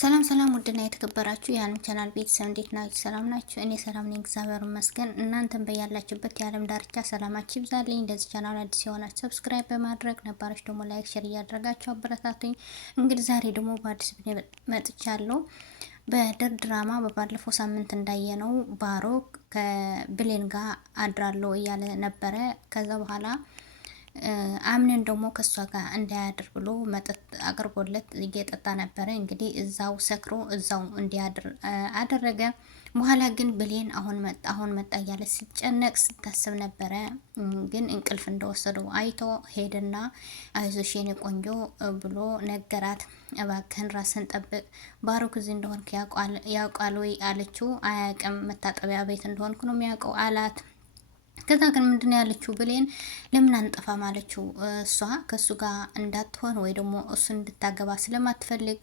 ሰላም ሰላም ውድና የተከበራችሁ የዓለም ቻናል ቤተሰብ እንዴት ናችሁ? ሰላም ናችሁ? እኔ ሰላም ነኝ፣ እግዚአብሔር ይመስገን። እናንተም በያላችሁበት የዓለም ዳርቻ ሰላማችሁ ይብዛልኝ። እንደዚህ ቻናል አዲስ የሆናችሁ ሰብስክራይብ በማድረግ ነባሮች ደግሞ ላይክ፣ ሼር እያደረጋችሁ አበረታቱኝ። እንግዲህ ዛሬ ደግሞ በአዲስ ቪዲዮ መጥቻለሁ። በድር ድራማ በባለፈው ሳምንት እንዳየነው ባሮክ ከብሌን ጋር አድራለሁ እያለ ነበረ። ከዛ በኋላ አምነን ደግሞ ከሷ ጋር እንዳያድር ብሎ መጠጥ አቅርቦለት እየጠጣ ነበረ። እንግዲህ እዛው ሰክሮ እዛው እንዲያድር አደረገ። በኋላ ግን ብሌን አሁን መጣ እያለ ሲጨነቅ ስታስብ ነበረ። ግን እንቅልፍ እንደወሰደው አይቶ ሄደና አይዞሽ የኔ ቆንጆ ብሎ ነገራት። እባክህን ራስን ጠብቅ፣ ባሮክ እዚህ እንደሆንክ ያውቃል ወይ አለችው። አያውቅም፣ መታጠቢያ ቤት እንደሆንኩ ነው የሚያውቀው አላት። ከዛ ግን ምንድን ያለችው ብሌን ለምን አንጠፋም አለችው። እሷ ከሱ ጋር እንዳትሆን ወይ ደግሞ እሱ እንድታገባ ስለማትፈልግ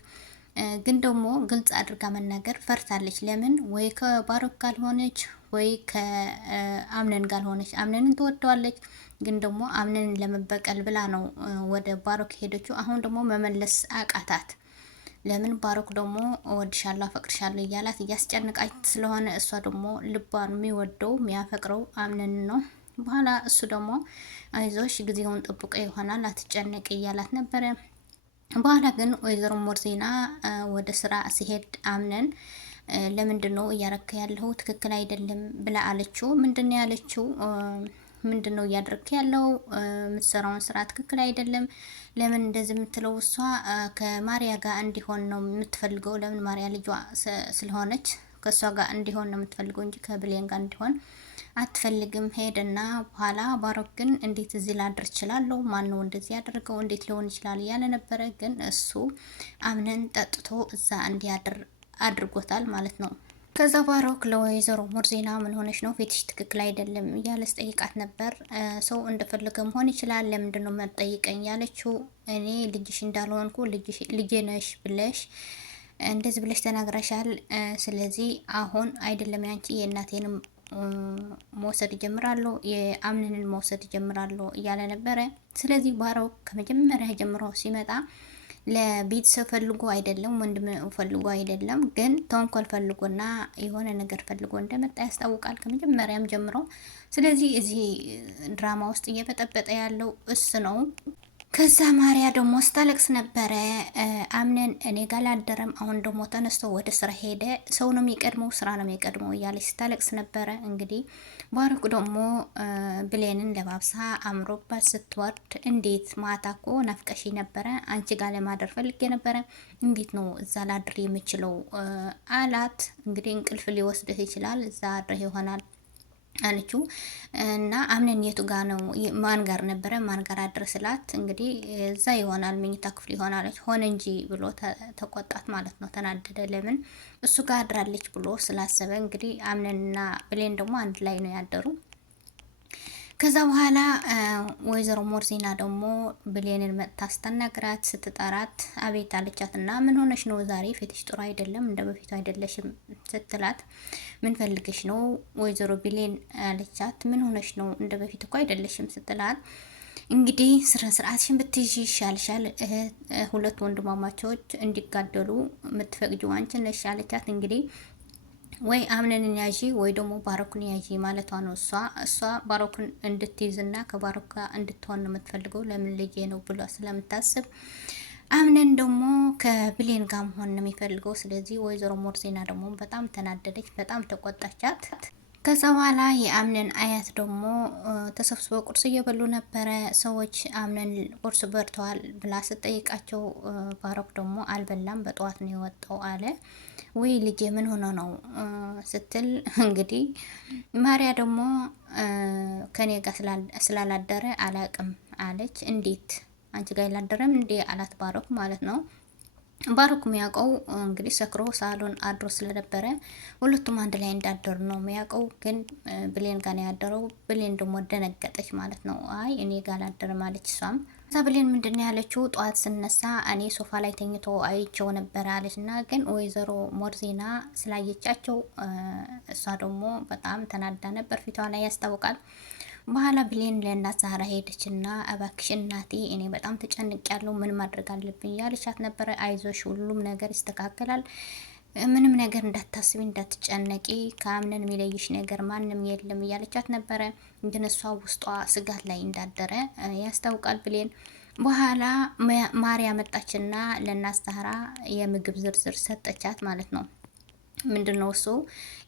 ግን ደግሞ ግልጽ አድርጋ መናገር ፈርታለች። ለምን ወይ ከባሮክ ካልሆነች ወይ ከአምነን ጋልሆነች። አምነንን ትወደዋለች፣ ግን ደግሞ አምነንን ለመበቀል ብላ ነው ወደ ባሮክ ሄደችው። አሁን ደግሞ መመለስ አቃታት። ለምን ባሮክ ደግሞ እወድሻለሁ አፈቅርሻለሁ እያላት እያስጨንቃት ስለሆነ እሷ ደግሞ ልቧን የሚወደው የሚያፈቅረው አምነን ነው። በኋላ እሱ ደግሞ አይዞሽ ጊዜውን ጠብቆ ይሆናል አትጨነቅ እያላት ነበረ። በኋላ ግን ወይዘሮ ሞርዜና ወደ ስራ ሲሄድ አምነን ለምንድን ነው እያረከ ያለው ትክክል አይደለም ብላ አለችው። ምንድን ነው ያለችው? ምንድን ነው እያደረክ ያለው? የምትሰራውን ስራ ትክክል አይደለም። ለምን እንደዚህ የምትለው? እሷ ከማሪያ ጋር እንዲሆን ነው የምትፈልገው። ለምን ማሪያ ልጇ ስለሆነች ከእሷ ጋር እንዲሆን ነው የምትፈልገው እንጂ ከብሌን ጋር እንዲሆን አትፈልግም። ሄደና በኋላ ባሮክ ግን እንዴት እዚህ ላድር እችላለሁ? ማን ነው እንደዚህ ያደረገው? እንዴት ሊሆን ይችላል እያለ ነበረ። ግን እሱ አምነን ጠጥቶ እዛ እንዲያድር አድርጎታል ማለት ነው። ከዛ ባሮክ ለወይዘሮ ሞርዜና ምን ሆነች ነው ፊትሽ ትክክል አይደለም እያለ ስጠይቃት ነበር። ሰው እንደፈለገ መሆን ይችላል፣ ለምንድን ነው መጠይቀኝ ያለችው። እኔ ልጅሽ እንዳልሆንኩ ልጄ ነሽ ብለሽ እንደዚህ ብለሽ ተናግረሻል። ስለዚህ አሁን አይደለም ያንቺ የእናቴንም መውሰድ ጀምራለሁ፣ የአምንንን መውሰድ ጀምራለሁ እያለ ነበረ። ስለዚህ ባሮክ ከመጀመሪያ ጀምሮ ሲመጣ ለቤተሰብ ፈልጎ አይደለም፣ ወንድም ፈልጎ አይደለም፣ ግን ተንኮል ፈልጎና የሆነ ነገር ፈልጎ እንደመጣ ያስታውቃል ከመጀመሪያም ጀምሮ። ስለዚህ እዚህ ድራማ ውስጥ እየበጠበጠ ያለው እሱ ነው። ከዛ ማሪያ ደግሞ ስታለቅስ ነበረ። አምነን እኔ ጋር አላደረም፣ አሁን ደግሞ ተነስቶ ወደ ስራ ሄደ። ሰው ነው የሚቀድመው፣ ስራ ነው የሚቀድመው እያለች ስታለቅስ ነበረ። እንግዲህ ባሮክ ደግሞ ብሌንን ለባብሳ አምሮባት ስትወርድ እንዴት ማታ እኮ ናፍቀሽ ነበረ፣ አንቺ ጋር ለማደር ፈልጌ ነበረ፣ እንዴት ነው እዛ ላድር የምችለው አላት። እንግዲህ እንቅልፍ ሊወስድህ ይችላል፣ እዛ አድረህ ይሆናል አለችው። እና አምነን የቱ ጋ ነው ማን ጋር ነበረ ማን ጋር አድረስላት? እንግዲህ እዛ ይሆናል መኝታ ክፍል ይሆናለች ሆነ እንጂ ብሎ ተቆጣት ማለት ነው። ተናደደ። ለምን እሱ ጋር አድራለች ብሎ ስላሰበ። እንግዲህ አምነንና ብሌን ደግሞ አንድ ላይ ነው ያደሩ። ከዛ በኋላ ወይዘሮ ሞርዜና ደግሞ ብሌንን መጥታ ስተናግራት ስትጠራት አቤት አለቻት። እና ምን ሆነሽ ነው ዛሬ ፊትሽ ጥሩ አይደለም፣ እንደ በፊቱ አይደለሽም ስትላት ምን ፈልገሽ ነው ወይዘሮ ብሌን አለቻት። ምን ሆነሽ ነው እንደ በፊት እኮ አይደለሽም ስትላት እንግዲህ ስርዓትሽን ብትይዥ ይሻልሻል፣ ሁለት ወንድማማቾች እንዲጋደሉ የምትፈቅጂው አንቺ ነሽ አለቻት። እንግዲህ ወይ አምነንን ያዢ ወይ ደግሞ ባሮክን ያዢ ማለቷ ነው። እሷ ባሮክን እንድትይዝና ከባሮክ ጋር እንድትሆን ነው የምትፈልገው። ለምን ልጄ ነው ብሎ ስለምታስብ፣ አምነን ደግሞ ከብሌን ጋር መሆን ነው የሚፈልገው። ስለዚህ ወይዘሮ ሞርዜና ደግሞ በጣም ተናደደች፣ በጣም ተቆጣቻት። ከዛ በኋላ የአምነን አያት ደግሞ ተሰብስበው ቁርስ እየበሉ ነበረ። ሰዎች አምነን ቁርስ በልተዋል ብላ ስጠይቃቸው ባሮክ ደግሞ አልበላም በጠዋት ነው የወጣው አለ። ወይ ልጄ ምን ሆኖ ነው ስትል እንግዲህ ማሪያ ደግሞ ከኔ ጋር ስላላደረ አላቅም አለች። እንዴት አንቺ ጋር አላደረም እንዴ አላት ባሮክ ማለት ነው። ባሮክ የሚያውቀው እንግዲህ ሰክሮ ሳሎን አድሮ ስለነበረ ሁለቱም አንድ ላይ እንዳደሩ ነው የሚያውቀው። ግን ብሌን ጋር ነው ያደረው። ብሌን ደግሞ ደነገጠች ማለት ነው። አይ እኔ ጋር አላደረም አለች እሷም። ከዛ ብሌን ምንድን ያለችው ጠዋት ስነሳ እኔ ሶፋ ላይ ተኝቶ አይቼው ነበረ አለች። እና ግን ወይዘሮ ሞርዜና ስላየቻቸው እሷ ደግሞ በጣም ተናዳ ነበር፣ ፊቷ ላይ ያስታውቃል። በኋላ ብሌን ለእናት ዛራ ሄደችና እባክሽ እናቴ እኔ በጣም ተጨንቄያለሁ፣ ምን ማድረግ አለብኝ ያለቻት ነበረ። አይዞሽ ሁሉም ነገር ይስተካከላል፣ ምንም ነገር እንዳታስቢ እንዳትጨነቂ፣ ከአምነን የሚለይሽ ነገር ማንም የለም እያለቻት ነበረ። ግን እሷ ውስጧ ስጋት ላይ እንዳደረ ያስታውቃል ብሌን። በኋላ ማርያ መጣችና ለእናት ዛራ የምግብ ዝርዝር ሰጠቻት ማለት ነው። ምንድን ነው እሱ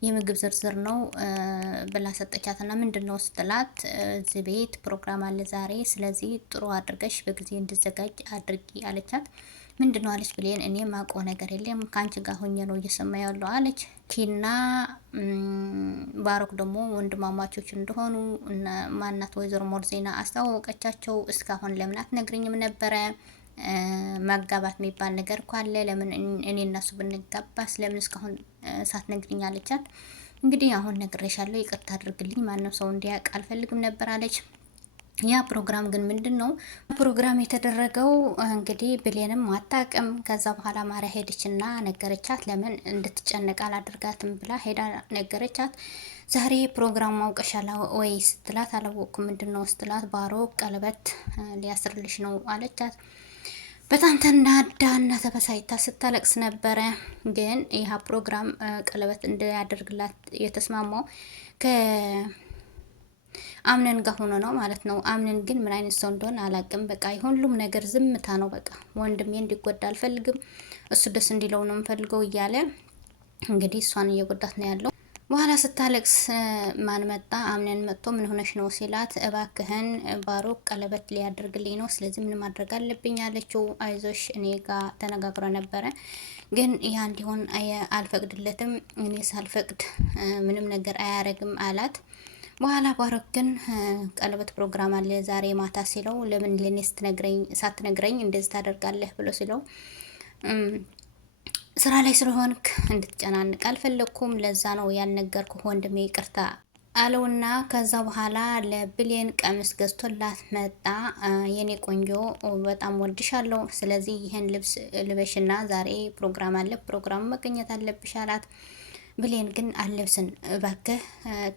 የምግብ ዝርዝር ነው ብላ ሰጠቻት። እና ምንድን ነው ስትላት እዚህ ቤት ፕሮግራም አለ ዛሬ፣ ስለዚህ ጥሩ አድርገሽ በጊዜ እንድዘጋጅ አድርጊ አለቻት። ምንድን ነው አለች ብሌን። እኔ ማውቀው ነገር የለም ከአንቺ ጋር ሆኜ ነው እየሰማ ያለው አለች። ኪና ባሮክ ደግሞ ወንድማማቾች እንደሆኑ ማናት ወይዘሮ ሞርዜና አስተዋወቀቻቸው። እስካሁን ለምን አትነግሪኝም ነበረ? ማጋባት የሚባል ነገር እኮ አለ። ለምን እኔ እና እሱ ብንጋባ ስለምን እስካሁን ሳትነግሪኝ አለቻት። እንግዲህ አሁን ነግሬሻለሁ፣ ይቅርታ አድርግልኝ፣ ማንም ሰው እንዲያውቅ አልፈልግም ነበር አለች። ያ ፕሮግራም ግን ምንድን ነው ፕሮግራም የተደረገው እንግዲህ ብሌንም አታውቅም። ከዛ በኋላ ማርያ ሄደችና ነገረቻት። ለምን እንድትጨነቅ አላደርጋትም ብላ ሄዳ ነገረቻት። ዛሬ ፕሮግራም ማውቀሻላ ወይ ስትላት አላወቅኩም። ምንድን ነው ስትላት ባሮክ ቀለበት ሊያስርልሽ ነው አለቻት። በጣም ተናዳና ተበሳጭታ ስታለቅስ ነበረ። ግን ይህ ፕሮግራም ቀለበት እንዲያደርግላት የተስማማው አምነን ጋር ሆኖ ነው ማለት ነው። አምነን ግን ምን አይነት ሰው እንደሆነ አላውቅም። በቃ ሁሉም ነገር ዝምታ ነው። በቃ ወንድሜ እንዲጎዳ አልፈልግም፣ እሱ ደስ እንዲለው ነው የምፈልገው እያለ እንግዲህ እሷን እየጎዳት ነው ያለው። በኋላ ስታለቅስ ማን መጣ? አምነን መጥቶ ምን ሆነሽ ነው ሲላት፣ እባክህን ባሮክ ቀለበት ሊያደርግልኝ ነው፣ ስለዚህ ምን ማድረግ አለብኝ አለችው። አይዞሽ እኔ ጋር ተነጋግሮ ነበረ፣ ግን ያ እንዲሆን አልፈቅድለትም፣ እኔ ሳልፈቅድ ምንም ነገር አያረግም አላት። በኋላ ባሮክ ግን ቀለበት ፕሮግራም አለ ዛሬ ማታ ሲለው፣ ለምን ለኔ ሳትነግረኝ እንደዚህ ታደርጋለህ ብሎ ሲለው፣ ስራ ላይ ስለሆንክ እንድትጨናንቅ አልፈለኩም፣ ለዛ ነው ያልነገርኩ ወንድሜ ይቅርታ አለውና ከዛ በኋላ ለብሌን ቀሚስ ገዝቶላት መጣ። የኔ ቆንጆ በጣም ወድሻለሁ፣ ስለዚህ ይህን ልብስ ልበሽና ዛሬ ፕሮግራም አለ፣ ፕሮግራሙ መገኘት አለብሽ አላት። ብሌን ግን አልለብስን እባክህ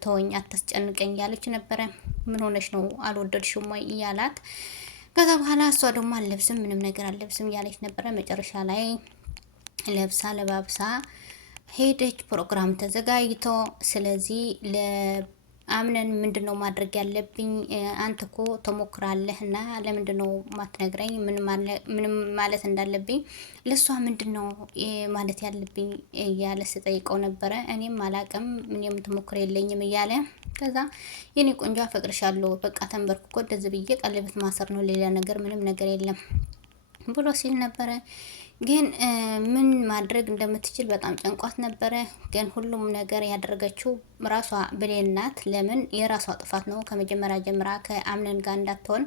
ተወኝ፣ አታስጨንቀኝ እያለች ነበረ። ምን ሆነሽ ነው አልወደድሽም ወይ እያላት፣ ከዛ በኋላ እሷ ደግሞ አልለብስም፣ ምንም ነገር አልለብስም እያለች ነበረ። መጨረሻ ላይ ለብሳ ለባብሳ ሄደች። ፕሮግራም ተዘጋጅቶ ስለዚህ አምነን ምንድነው ማድረግ ያለብኝ? አንተ እኮ ተሞክራለህ እና ለምንድነው ማትነግረኝ? ምንም ማለት እንዳለብኝ ለሷ ምንድነው ማለት ያለብኝ እያለ ስጠይቀው ነበረ። እኔም አላቅም፣ ምንም ተሞክር የለኝም እያለ ከዛ የኔ ቆንጆ አፈቅርሻለሁ፣ በቃ ተንበርክኮ እንደዚህ ብዬ ቀለበት ማሰር ነው፣ ሌላ ነገር ምንም ነገር የለም ብሎ ሲል ነበረ። ግን ምን ማድረግ እንደምትችል በጣም ጨንቋት ነበረ። ግን ሁሉም ነገር ያደረገችው ራሷ ብሌን ናት። ለምን የራሷ ጥፋት ነው። ከመጀመሪያ ጀምራ ከአምነን ጋር እንዳትሆን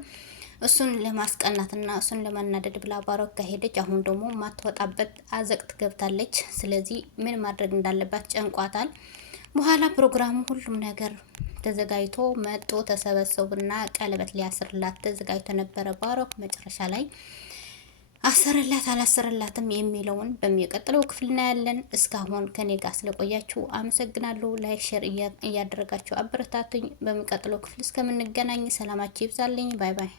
እሱን ለማስቀናትና እሱን ለማናደድ ብላ ባሮክ ጋር ሄደች። አሁን ደግሞ ማትወጣበት አዘቅት ገብታለች። ስለዚህ ምን ማድረግ እንዳለባት ጨንቋታል። በኋላ ፕሮግራሙ ሁሉም ነገር ተዘጋጅቶ መጦ ተሰበሰቡና ቀለበት ሊያስርላት ተዘጋጅቶ ነበረ። ባሮክ መጨረሻ ላይ አሰረላት አላሰረላትም የሚለውን በሚቀጥለው ክፍል እናያለን። እስካሁን ከኔ ጋር ስለቆያችሁ አመሰግናለሁ። ላይክ ሼር እያደረጋችሁ አበረታቱኝ። በሚቀጥለው ክፍል እስከምንገናኝ ሰላማችሁ ይብዛልኝ። ባይ ባይ።